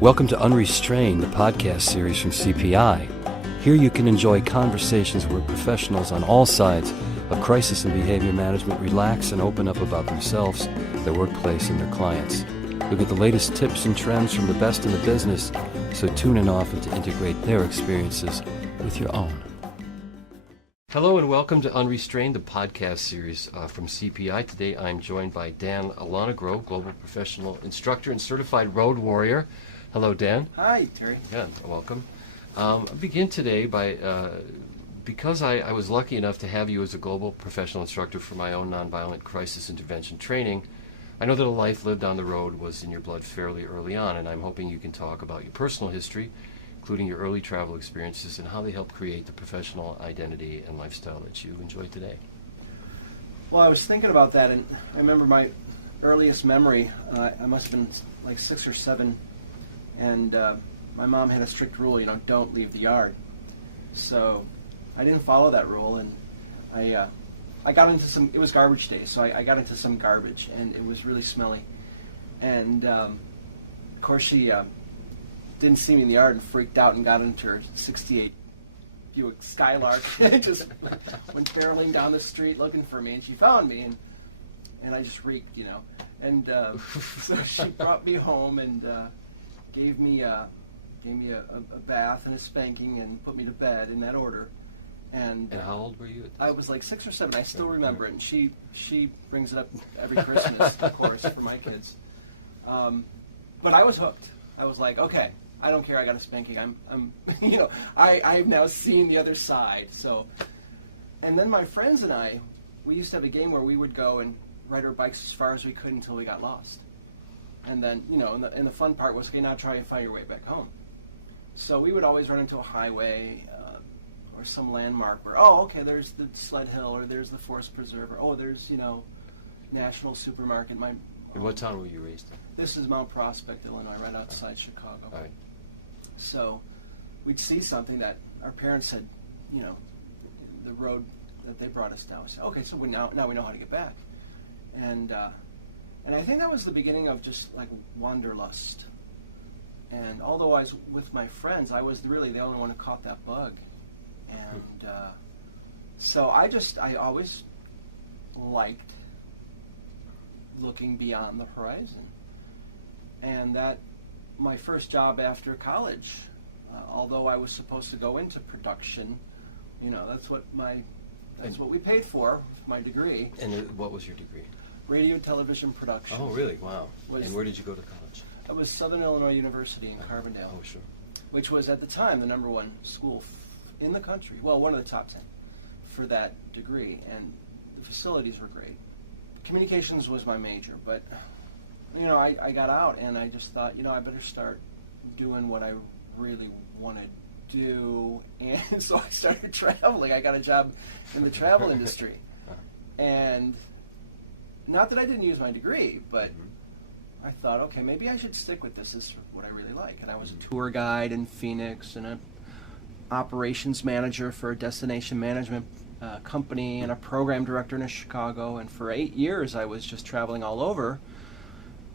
Welcome to Unrestrained, the podcast series from CPI. Here you can enjoy conversations where professionals on all sides of crisis and behavior management relax and open up about themselves, their workplace, and their clients. You'll get the latest tips and trends from the best in the business, so tune in often to integrate their experiences with your own. Hello and welcome to Unrestrained, the podcast series from CPI. Today I'm joined by Dan Lonigro, Global Professional Instructor and Certified Road Warrior. Hello, Dan. Hi, Terry. Yeah, welcome. I'll begin today by, because I was lucky enough to have you as a Global Professional Instructor for my own Nonviolent Crisis Intervention training, I know that a life lived on the road was in your blood fairly early on, and I'm hoping you can talk about your personal history, including your early travel experiences and how they help create the professional identity and lifestyle that you enjoy today. Well, I was thinking about that, and I remember my earliest memory. I must have been like 6 or 7, and my mom had a strict rule, don't leave the yard. So I didn't follow that rule, and I got into it was garbage day, so I got into some garbage, and it was really smelly. And of course she didn't see me in the yard and freaked out and got into her 68 Buick Skylark and just went barreling down the street looking for me, and she found me, and I just reeked, And so she brought me home and gave me a bath and a spanking and put me to bed in that order. And how old were you? I was like 6 or 7. I still remember it, and she brings it up every Christmas, of course, for my kids. But I was hooked. I was like, okay, I don't care. I got a spanking. I'm I've now seen the other side. So, and then my friends and I, we used to have a game where we would go and ride our bikes as far as we could until we got lost. And then, and the fun part was, okay, now try and find your way back home. So we would always run into a highway or some landmark where, okay, there's the sled hill, or there's the forest preserve, or there's, National Supermarket. In what town were you raised in? This is Mount Prospect, Illinois, right outside Chicago. All right. So we'd see something that our parents said, the road that they brought us down. We said, okay, so now we know how to get back. And I think that was the beginning of just like wanderlust. And although I was with my friends, I was really the only one who caught that bug. And so I always liked looking beyond the horizon. And that my first job after college, although I was supposed to go into production, that's what we paid for, my degree. And what was your degree? Radio, television production. Oh, really? Wow. And where did you go to college? It was Southern Illinois University in Carbondale. Oh, sure. Which was at the time the number one school in the country. Well, one of the top 10 for that degree, and the facilities were great. Communications was my major, but I got out and I just thought, I better start doing what I really want to do, and so I started traveling. I got a job in the travel industry, and not that I didn't use my degree, but I thought, okay, maybe I should stick with this. This is what I really like. And I was a tour guide in Phoenix and an operations manager for a destination management company and a program director in Chicago. And for 8 years, I was just traveling all over,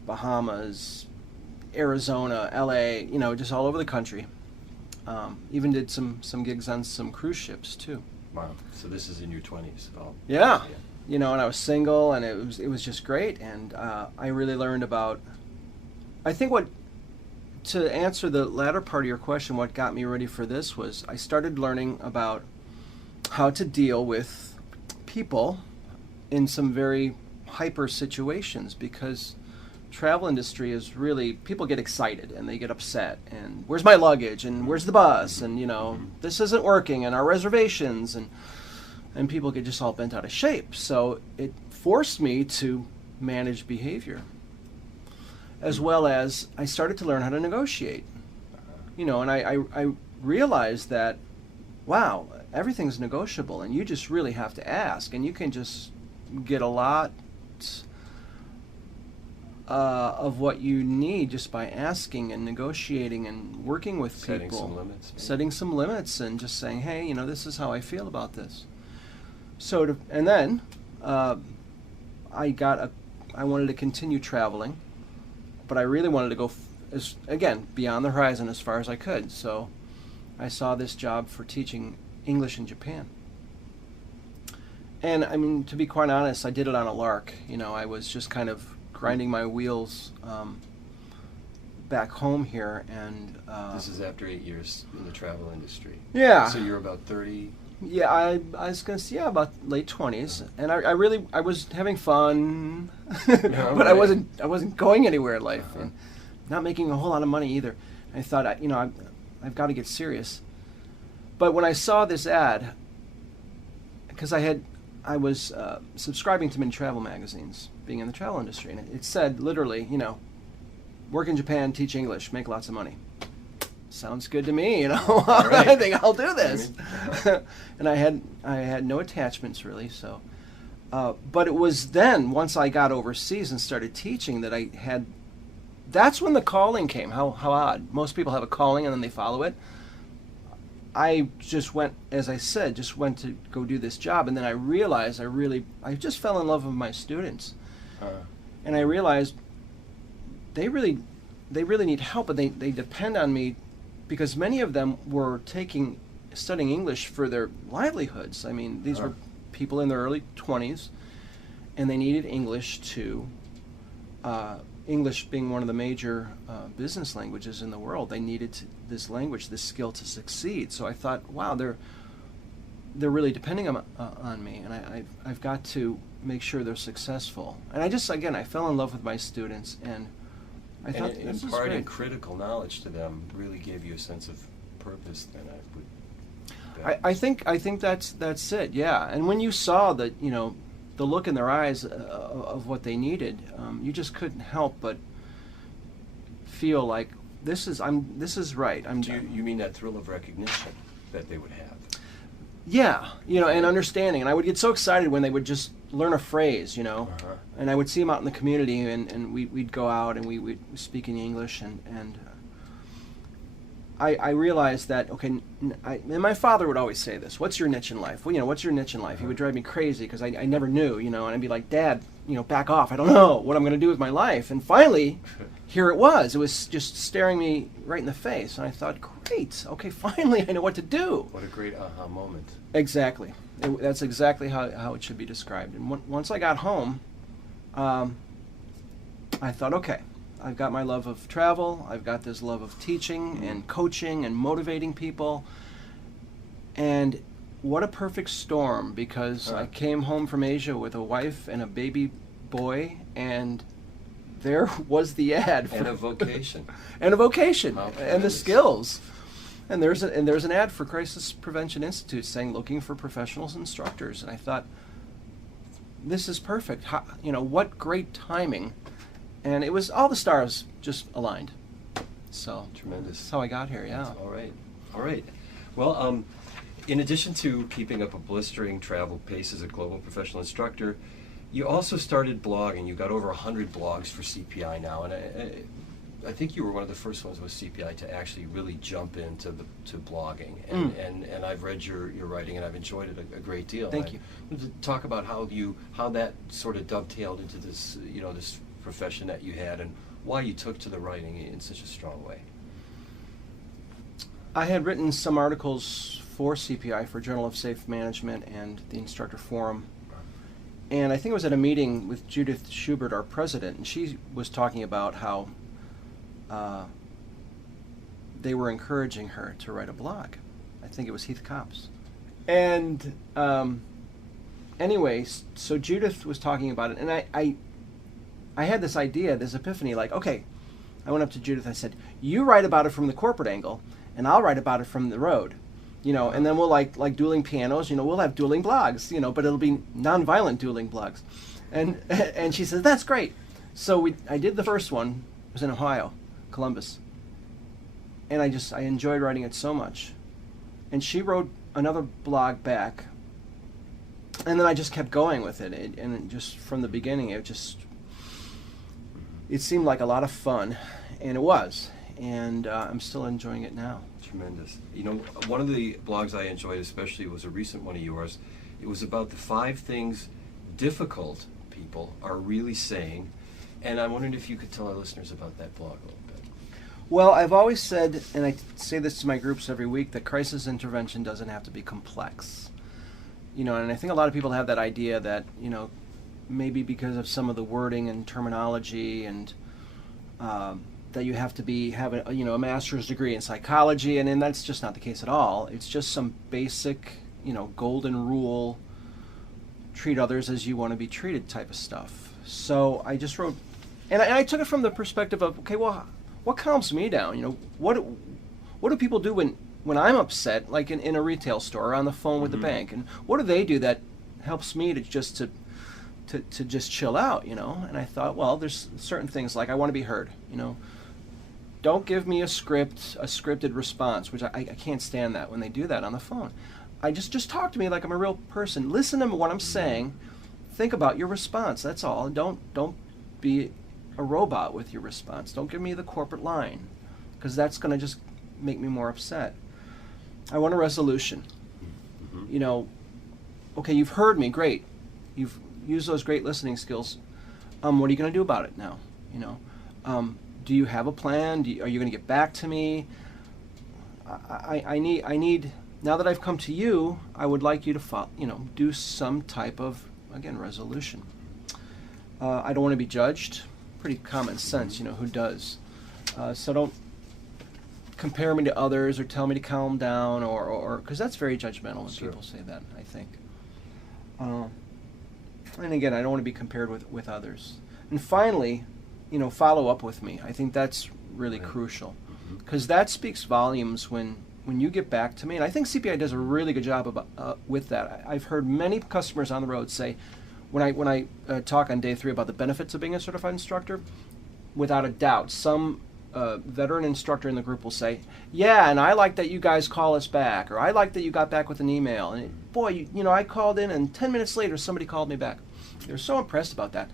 Bahamas, Arizona, LA, just all over the country. Even did some gigs on some cruise ships too. Wow. So this is in your 20s. Oh. Yeah. And I was single, and it was just great, and I really learned about, I think to answer the latter part of your question, what got me ready for this was I started learning about how to deal with people in some very hyper situations, because travel industry is really, people get excited and they get upset, and where's my luggage, and where's the bus, and this isn't working, and our reservations, and people get just all bent out of shape. So it forced me to manage behavior, as well as I started to learn how to negotiate. And I realized that, wow, everything's negotiable, and you just really have to ask, and you can just get a lot of what you need just by asking and negotiating and working with people. Setting some limits. Maybe. Setting some limits and just saying, hey, this is how I feel about this. So, and then I wanted to continue traveling, but I really wanted to go again, beyond the horizon as far as I could. So I saw this job for teaching English in Japan. And I mean, to be quite honest, I did it on a lark. I was just kind of grinding my wheels back home here. And this is after 8 years in the travel industry. Yeah. So you're about 30? Yeah, I was going to say, about late 20s. And I was having fun, but I wasn't going anywhere in life, and not making a whole lot of money either. I thought, I've got to get serious. But when I saw this ad, because I was subscribing to many travel magazines, being in the travel industry, and it said literally, work in Japan, teach English, make lots of money. Sounds good to me, Right. I think I'll do this. And I had no attachments really, so. But it was then, once I got overseas and started teaching, that that's when the calling came. How odd. Most people have a calling and then they follow it. I just went, as I said, to go do this job, and then I realized I just fell in love with my students. And I realized they really need help, but they depend on me, because many of them were studying English for their livelihoods. I mean, these were people in their early 20s, and they needed English English being one of the major business languages in the world. They needed this language, this skill to succeed. So I thought, wow, they're really depending on me, and I've got to make sure they're successful. And I fell in love with my students, and I thought imparting critical knowledge to them really gave you a sense of purpose. Then I think that's it. Yeah. And when you saw the look in their eyes of what they needed, you just couldn't help but feel like this is right. You mean that thrill of recognition that they would have? Yeah, and understanding. And I would get so excited when they would just learn a phrase, and I would see them out in the community, and we'd go out and we'd speak in English, and I realized that, okay, and my father would always say this, what's your niche in life? Well, what's your niche in life? He would drive me crazy because I never knew, and I'd be like, Dad, back off. I don't know what I'm going to do with my life. And finally, here it was. It was just staring me right in the face. And I thought, great, okay, finally I know what to do. What a great aha moment. Exactly. That's exactly how it should be described. And once I got home, I thought, okay, I've got my love of travel, I've got this love of teaching and coaching and motivating people, and what a perfect storm, because I came home from Asia with a wife and a baby boy, and there was the ad. And a vocation. And a vocation, and the skills. And there's an ad for Crisis Prevention Institute saying, looking for professionals instructors. And I thought, this is perfect. What great timing. And it was, all the stars just aligned. So tremendous. That's how I got here, yeah. All right. Well, in addition to keeping up a blistering travel pace as a global professional instructor, you also started blogging. You got over 100 blogs for CPI now, and I think you were one of the first ones with CPI to actually really jump into blogging. And I've read your writing, and I've enjoyed it a great deal. Thank you. I wanted to talk about how that sort of dovetailed into this this profession that you had, and why you took to the writing in such a strong way. I had written some articles for CPI, for Journal of Safe Management and the Instructor Forum. And I think it was at a meeting with Judith Schubert, our president, and she was talking about how they were encouraging her to write a blog. I think it was Heath Copps. And anyway, so Judith was talking about it, and I had this idea, this epiphany, like, okay, I went up to Judith, I said, you write about it from the corporate angle, and I'll write about it from the road, and then we'll like dueling pianos, we'll have dueling blogs, but it'll be nonviolent dueling blogs. And she says, that's great. So I did the first one, it was in Ohio, Columbus. And I enjoyed writing it so much. And she wrote another blog back, and then I just kept going with it. And just from the beginning, it seemed like a lot of fun, and it was. And I'm still enjoying it now. Tremendous. One of the blogs I enjoyed especially was a recent one of yours. It was about the 5 things difficult people are really saying, and I'm wondering if you could tell our listeners about that blog a little bit. Well, I've always said, and I say this to my groups every week, that crisis intervention doesn't have to be complex. And I think a lot of people have that idea that, maybe because of some of the wording and terminology and that you have to have a master's degree in psychology, and that's just not the case at all. It's just some basic, golden rule, treat others as you want to be treated type of stuff. So I just wrote, and I took it from the perspective of, okay, well, what calms me down? What do people do when I'm upset, like in a retail store or on the phone with the bank? And what do they do that helps me to just chill out, And I thought, well, there's certain things like I want to be heard, Don't give me a scripted response, which I can't stand that when they do that on the phone. I just talk to me like I'm a real person. Listen to what I'm saying. Think about your response. That's all. Don't be a robot with your response. Don't give me the corporate line, because that's going to just make me more upset. I want a resolution. Okay, you've heard me, great. You've used those great listening skills. What are you going to do about it now? Do you have a plan? Are you going to get back to me? I need. Now that I've come to you, I would like you to do some type of, again, resolution. I don't want to be judged. Pretty common sense, who does? So don't compare me to others or tell me to calm down, or because that's very judgmental when people say that, I think. And again, I don't want to be compared with others. And finally, follow up with me. I think that's really crucial, because that speaks volumes when you get back to me. And I think CPI does a really good job with that. I've heard many customers on the road say, when I talk on day 3 about the benefits of being a certified instructor, without a doubt, some veteran instructor in the group will say, yeah, and I like that you guys call us back, or I like that you got back with an email. And boy, I called in, and 10 minutes later, somebody called me back. They're so impressed about that.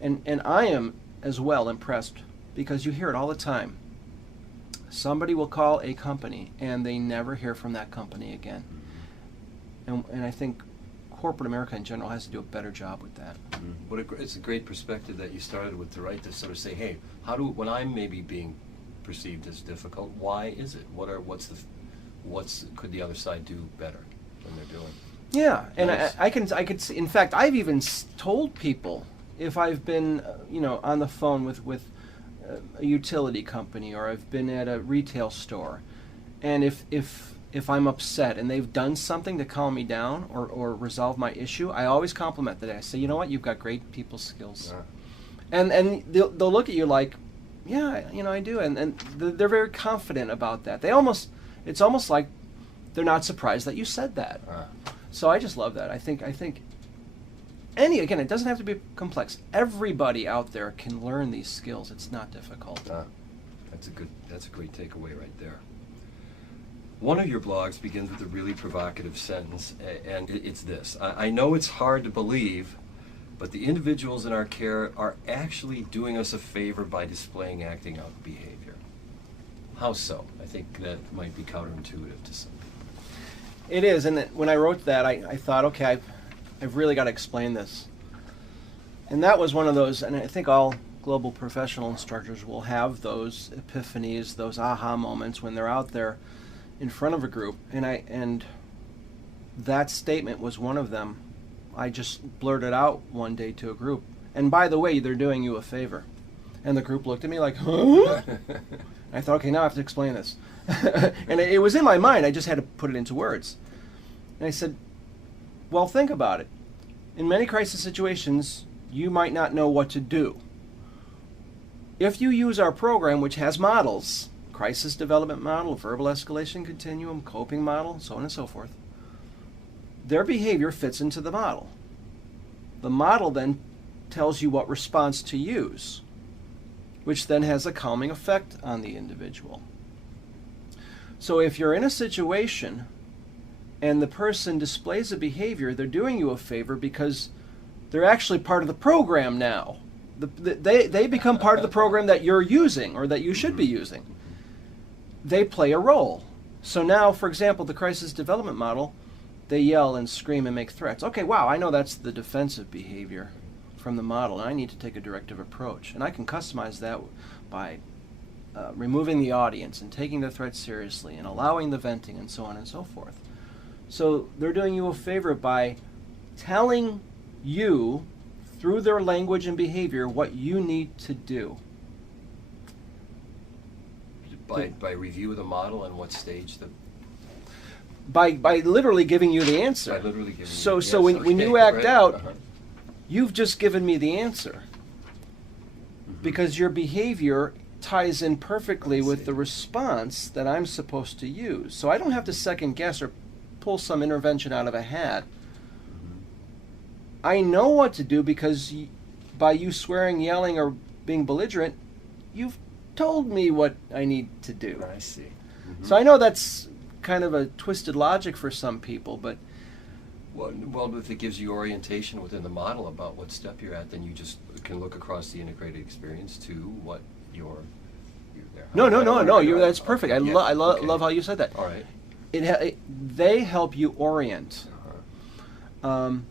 And I am as well impressed, because you hear it all the time. Somebody will call a company, and they never hear from that company again. And I think corporate America in general has to do a better job with that. It's a great perspective that you started with, to sort of say, hey, when I'm maybe being perceived as difficult, why is it? Could the other side do better than they're doing? Yeah, and I could see, in fact, I've even told people, if I've been on the phone with a utility company, or I've been at a retail store, and if I'm upset and they've done something to calm me down or resolve my issue, I always compliment that. I say, you know what, you've got great people skills. Yeah. And they'll look at you like, yeah, I do. And they're very confident about that. It's almost like they're not surprised that you said that. So I just love that. I think again, it doesn't have to be complex. Everybody out there can learn these skills. It's not difficult. That's a great takeaway right there. One of your blogs begins with a really provocative sentence, and it's this: I know it's hard to believe, but the individuals in our care are actually doing us a favor by displaying acting out behavior. How so? I think that might be counterintuitive to some people. It is, and when I wrote that, I thought, okay, I've really got to explain this. And that was one of those, and I think all global professional instructors will have those epiphanies, those aha moments when they're out there in front of a group, and that statement was one of them. I just blurted out one day to a group, and by the way, they're doing you a favor. And the group looked at me like, huh? I thought, okay, now I have to explain this. And it was in my mind, I just had to put it into words. And I said, well, think about it. In many crisis situations, you might not know what to do. If you use our program, which has models, crisis development model, verbal escalation continuum, coping model, so on and so forth, their behavior fits into the model. The model then tells you what response to use, which then has a calming effect on the individual. So if you're in a situation and the person displays a behavior, they're doing you a favor because they're actually part of the program now. They become part of the program that you're using or that you should be using. They play a role. So now, for example, the crisis development model, they yell and scream and make threats. Okay, wow, I know that's the defensive behavior from the model, and I need to take a directive approach. And I can customize that by removing the audience and taking the threat seriously and allowing the venting and so on and so forth. So they're doing you a favor by telling you through their language and behavior what you need to do. By review of the model and what stage the... By literally giving you the answer. By literally giving so you so when, yes, when okay, you act right. out, you've just given me the answer. Because your behavior ties in perfectly with the response that I'm supposed to use. So I don't have to second guess or pull some intervention out of a hat. I know what to do because by you swearing, yelling, or being belligerent, you've told me what I need to do. I see. So I know that's kind of a twisted logic for some people, but Well, if it gives you orientation within the model about what step you're at, then you just can look across the integrated experience to what you're there. No. That's perfect. Okay, I okay. love how you said that. All right. They help you orient. And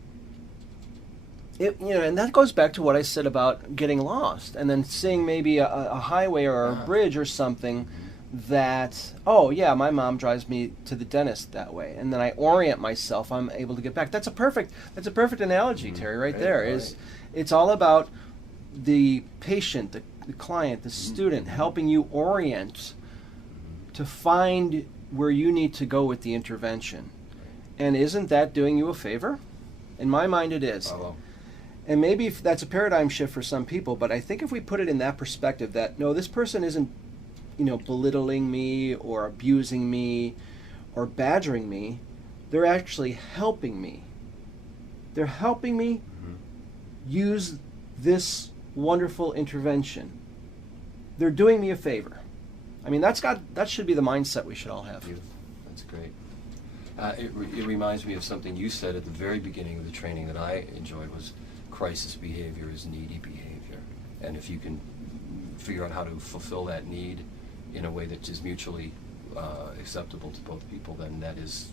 that goes back to what I said about getting lost and then seeing maybe a highway or a bridge or something that, oh yeah, my mom drives me to the dentist that way, and then I orient myself, I'm able to get back. That's a perfect analogy, Terry, right there. It's all about the patient, the client, the student, helping you orient to find where you need to go with the intervention. And isn't that doing you a favor? In my mind, it is. Bravo. And maybe that's a paradigm shift for some people, but I think if we put it in that perspective that, no, this person isn't, belittling me or abusing me or badgering me, they're actually helping me. They're helping me use this wonderful intervention. They're doing me a favor. I mean, that should be the mindset we should all have. That's great. It reminds me of something you said at the very beginning of the training that I enjoyed was crisis behavior is needy behavior. And if you can figure out how to fulfill that need in a way that is mutually acceptable to both people, then that is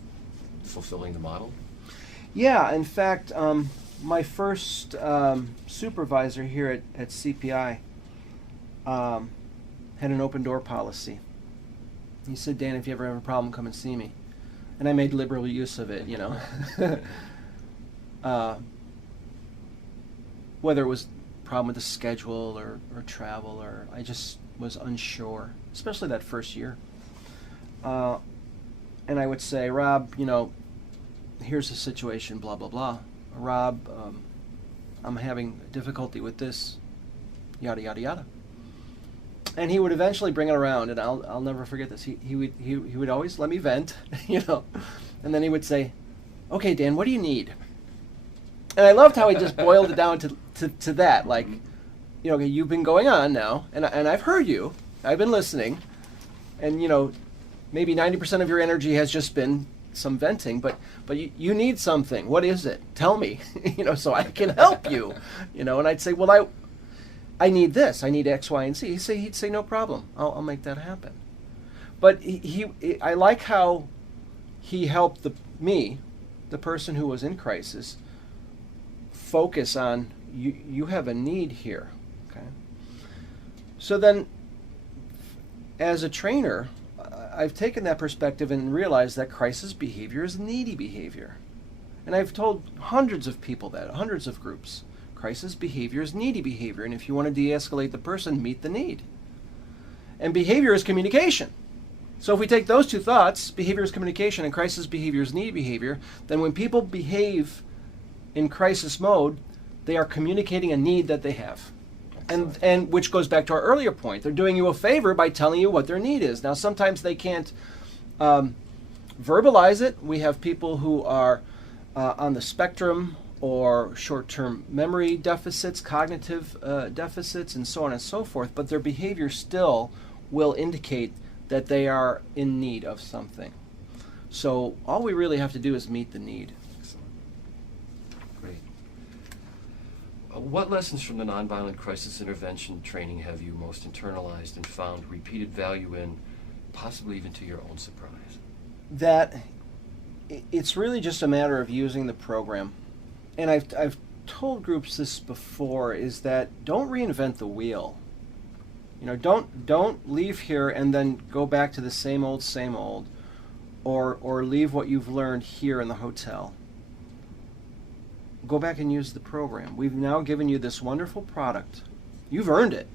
fulfilling the model? Yeah, in fact, my first supervisor here at CPI had an open door policy. He said, Dan, if you ever have a problem, come and see me. And I made liberal use of it, whether it was a problem with the schedule or travel, or I just was unsure, especially that first year. And I would say, Rob, here's the situation, blah, blah, blah. Rob, I'm having difficulty with this, yada, yada, yada. And he would eventually bring it around, and I'll never forget this. He would always let me vent, and then he would say, okay, Dan, what do you need? And I loved how he just boiled it down to that, like, okay, you've been going on now, and I've heard you, I've been listening, and maybe 90% of your energy has just been some venting, but you need something. What is it? Tell me, so I can help you, and I'd say, well, I need this. I need X, Y, and Z. He'd say, no problem. I'll make that happen. But I like how he helped the person who was in crisis, focus on you have a need here. Okay. So then, as a trainer, I've taken that perspective and realized that crisis behavior is needy behavior. And I've told hundreds of people that, hundreds of groups. Crisis behavior is needy behavior, and if you want to de-escalate the person, meet the need. And behavior is communication. So if we take those two thoughts, behavior is communication and crisis behavior is needy behavior, then when people behave in crisis mode, they are communicating a need that they have. And which goes back to our earlier point. They're doing you a favor by telling you what their need is. Now, sometimes they can't verbalize it. We have people who are on the spectrum or short-term memory deficits, cognitive deficits, and so on and so forth, but their behavior still will indicate that they are in need of something. So all we really have to do is meet the need. Excellent. Great. What lessons from the Nonviolent Crisis Intervention training have you most internalized and found repeated value in, possibly even to your own surprise? That it's really just a matter of using the program. And I've told groups this before, is that don't reinvent the wheel. Don't leave here and then go back to the same old, or leave what you've learned here in the hotel. Go back and use the program. We've now given you this wonderful product. You've earned it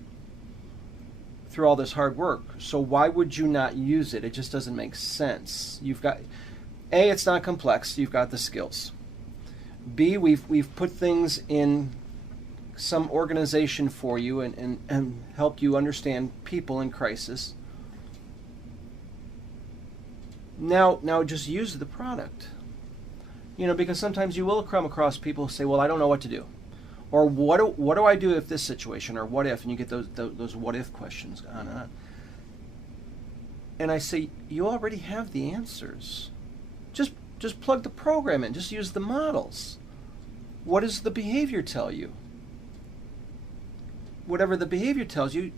through all this hard work. So why would you not use it? It just doesn't make sense. You've got, A, it's not complex. You've got the skills. B, we've put things in some organization for you and helped you understand people in crisis. Now just use the product. Because sometimes you will come across people who say, well, I don't know what to do. Or what do I do if this situation, or what if, and you get those what if questions on and on. And I say, you already have the answers. Just plug the program in, just use the models. What does the behavior tell you? Whatever the behavior tells you,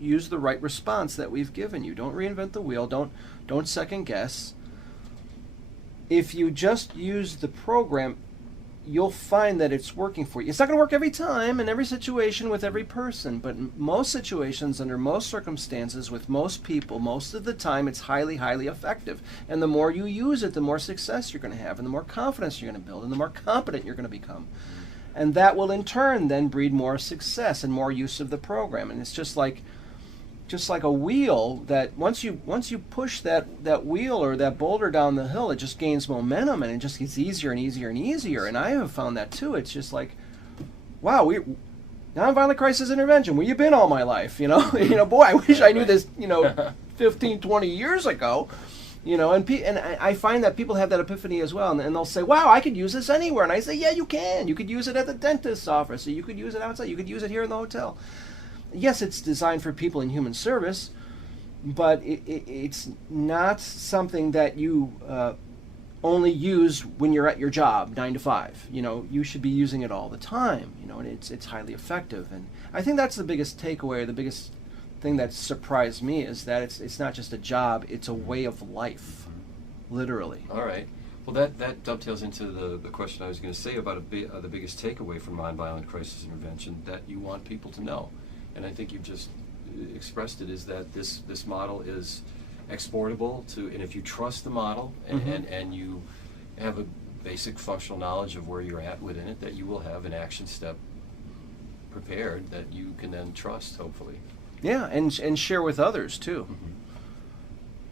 use the right response that we've given you. Don't reinvent the wheel, don't second guess. If you just use the program, you'll find that it's working for you. It's not going to work every time in every situation with every person, but in most situations, under most circumstances, with most people, most of the time, it's highly, highly effective. And the more you use it, the more success you're going to have, and the more confidence you're going to build, and the more competent you're going to become. And that will in turn then breed more success and more use of the program. And it's just like a wheel that once you push that wheel or that boulder down the hill, it just gains momentum and it just gets easier and easier and easier. And I have found that too. It's just like, wow, Nonviolent Crisis Intervention, where you been all my life? Boy, I wish I knew this 15, 20 years ago. And I find that people have that epiphany as well, and they'll say, wow, I could use this anywhere. And I say, yeah, you can. You could use it at the dentist's office, or you could use it outside. You could use it here in the hotel. Yes, it's designed for people in human service, but it's not something that you only use when you're at your job, 9 to 5. You should be using it all the time, and it's highly effective. And I think that's the biggest takeaway, the biggest thing that surprised me is that it's not just a job, it's a way of life, literally. All right. Well, that dovetails into the question I was going to say about the biggest takeaway from Nonviolent Crisis Intervention that you want people to know. And I think you've just expressed it, is that this model is exportable to, and if you trust the model and you have a basic functional knowledge of where you're at within it, that you will have an action step prepared that you can then trust, hopefully. Yeah, and share with others too.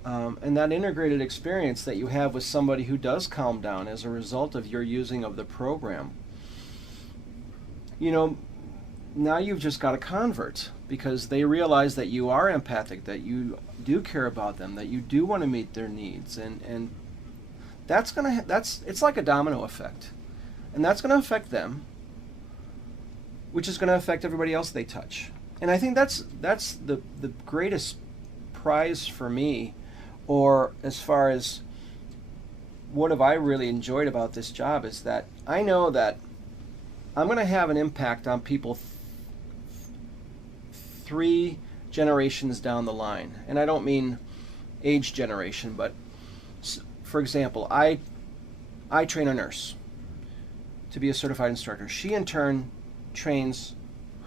And that integrated experience that you have with somebody who does calm down as a result of your using of the program. Now you've just got a convert, because they realize that you are empathic, that you do care about them, that you do want to meet their needs, and it's like a domino effect, and that's going to affect them, which is going to affect everybody else they touch. And I think that's the greatest prize for me, or as far as what have I really enjoyed about this job, is that I know that I'm going to have an impact on people 3 generations down the line. And I don't mean age generation, but for example, I train a nurse to be a certified instructor. She in turn trains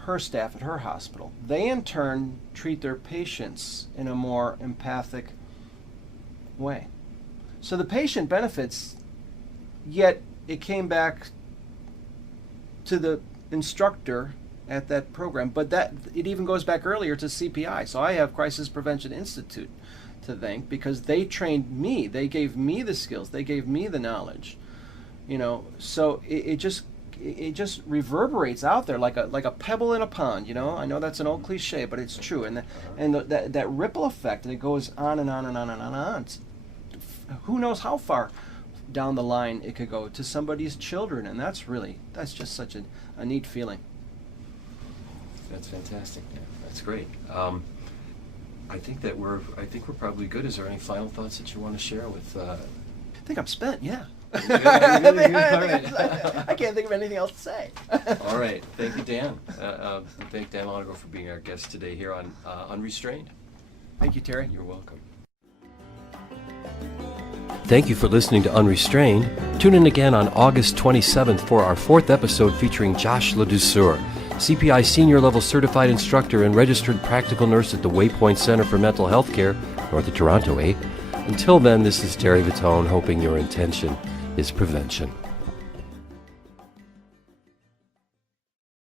her staff at her hospital. They in turn treat their patients in a more empathic way. So the patient benefits, yet it came back to the instructor at that program, but that it even goes back earlier to CPI. So I have Crisis Prevention Institute to thank, because they trained me, they gave me the skills, they gave me the knowledge, so it just reverberates out there like a pebble in a pond. I know that's an old cliche, but it's true, and that ripple effect, and it goes on and on and on and on and on. Who knows how far down the line it could go to somebody's children, and that's just such a neat feeling. That's fantastic. Yeah, that's great. I think we're probably good. Is there any final thoughts that you want to share with? I think I'm spent. Yeah. All right. I can't think of anything else to say. All right. Thank you, Dan. Thank Dan Lonigro for being our guest today here on Unrestrained. Thank you, Terry. You're welcome. Thank you for listening to Unrestrained. Tune in again on August 27th for our 4th episode featuring Josh LeDouceur. CPI Senior Level Certified Instructor and Registered Practical Nurse at the Waypoint Center for Mental Health Care, north of Toronto, eh? Until then, this is Terry Vitone, hoping your intention is prevention.